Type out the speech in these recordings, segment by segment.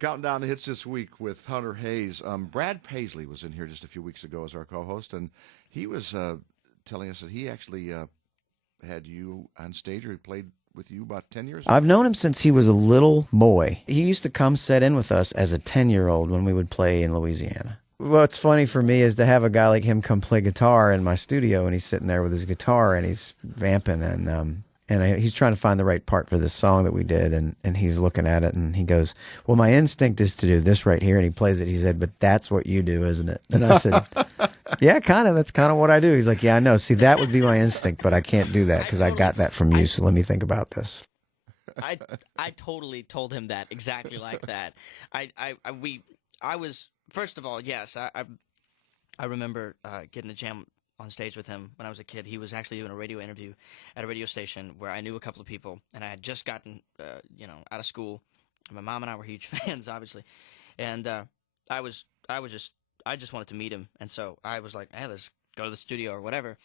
Counting down the hits this week with Hunter Hayes. Brad Paisley was in here just a few weeks ago as our co-host, and he was telling us that he actually had you on stage, or he played with you about 10 years ago. I've known him since he was a little boy. He used to come sit in with us as a 10-year-old when we would play in Louisiana. What's funny for me is to have a guy like him come play guitar in my studio, and he's sitting there with his guitar and he's vamping, and he's trying to find the right part for this song that we did, and he's looking at it and he goes, well, my instinct is to do this right here, and he plays it. He said, but that's what you do, isn't it? And I said, yeah, kind of. That's kind of what I do. He's like, yeah, I know. See, that would be my instinct, but I can't do that because I got that from you, so let me think about this. I totally told him that exactly like that. I was, first of all, yes, I remember getting a jam on stage with him when I was a kid. He was actually doing a radio interview at a radio station where I knew a couple of people, and I had just gotten, out of school. My mom and I were huge fans, obviously, and I just wanted to meet him, and so I was like, hey, let's go to the studio or whatever,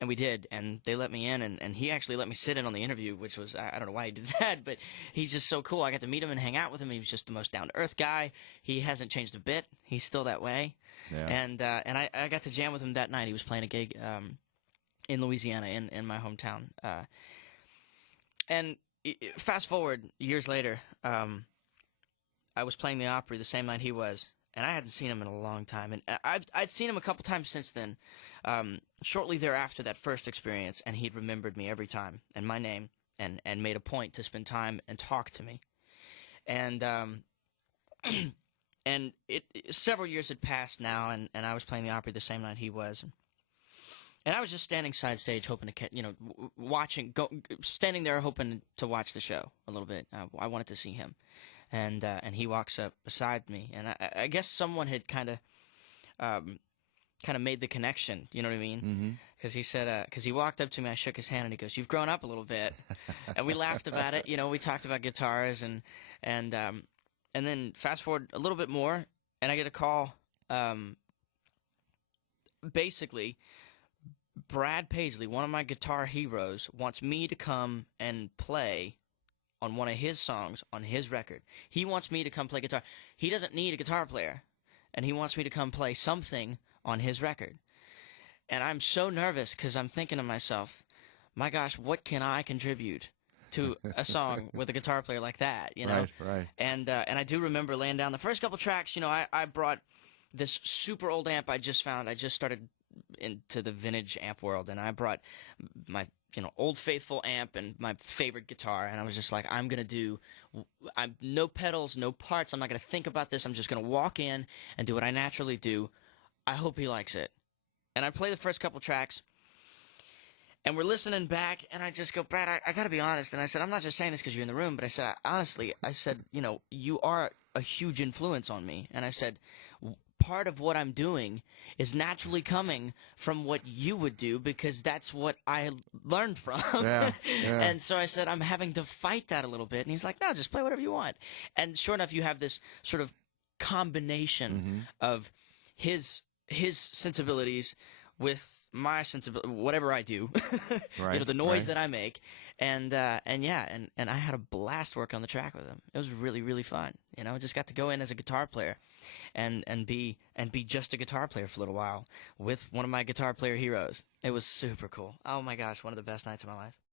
and we did, and they let me in, and he actually let me sit in on the interview, which was, I don't know why he did that, but he's just so cool. I got to meet him and hang out with him. He was just the most down-to-earth guy. He hasn't changed a bit. He's still that way. Yeah. And I got to jam with him that night. He was playing a gig in Louisiana, in my hometown. And fast forward years later, I was playing the Opry the same night he was, and I hadn't seen him in a long time. And I'd seen him a couple times since then, shortly thereafter that first experience, and he'd remembered me every time and my name, and made a point to spend time and talk to me. And and several years had passed now, and I was playing the Opry the same night he was. And I was just standing side stage, hoping to, standing there hoping to watch the show a little bit. I wanted to see him. And he walks up beside me, and I guess someone had kind of made the connection. You know what I mean? Because he said, because he walked up to me, I shook his hand, and he goes, "You've grown up a little bit," and we laughed about it. We talked about guitars, and then fast forward a little bit more, and I get a call. Basically, Brad Paisley, one of my guitar heroes, wants me to come and play on one of his songs on his record. He wants me to come play guitar. He doesn't need a guitar player, and he wants me to come play something on his record. And I'm so nervous because I'm thinking to myself, my gosh, what can I contribute to a song with a guitar player like that, Right. And I do remember laying down the first couple tracks. I brought this super old amp I just found. I just started into the vintage amp world, and I brought my Old Faithful amp and my favorite guitar, and I was just like, I'm no pedals, no parts. I'm not gonna think about this. I'm just gonna walk in and do what I naturally do. I hope he likes it. And I play the first couple tracks, and we're listening back, and I just go, Brad, I gotta be honest. And I said, I'm not just saying this because you're in the room, but I said, honestly, you are a huge influence on me. And I said, part of what I'm doing is naturally coming from what you would do because that's what I learned from. Yeah. And so I said, I'm having to fight that a little bit. And he's like, no, just play whatever you want. And sure enough, you have this sort of combination of his sensibilities with my sensibility, whatever I do, Right, the noise right. that I make, and I had a blast working on the track with him. It was really, really fun. Just got to go in as a guitar player, and be just a guitar player for a little while with one of my guitar player heroes. It was super cool. Oh my gosh, one of the best nights of my life.